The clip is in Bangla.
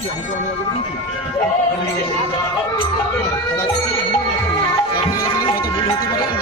হয়তো হতে পারে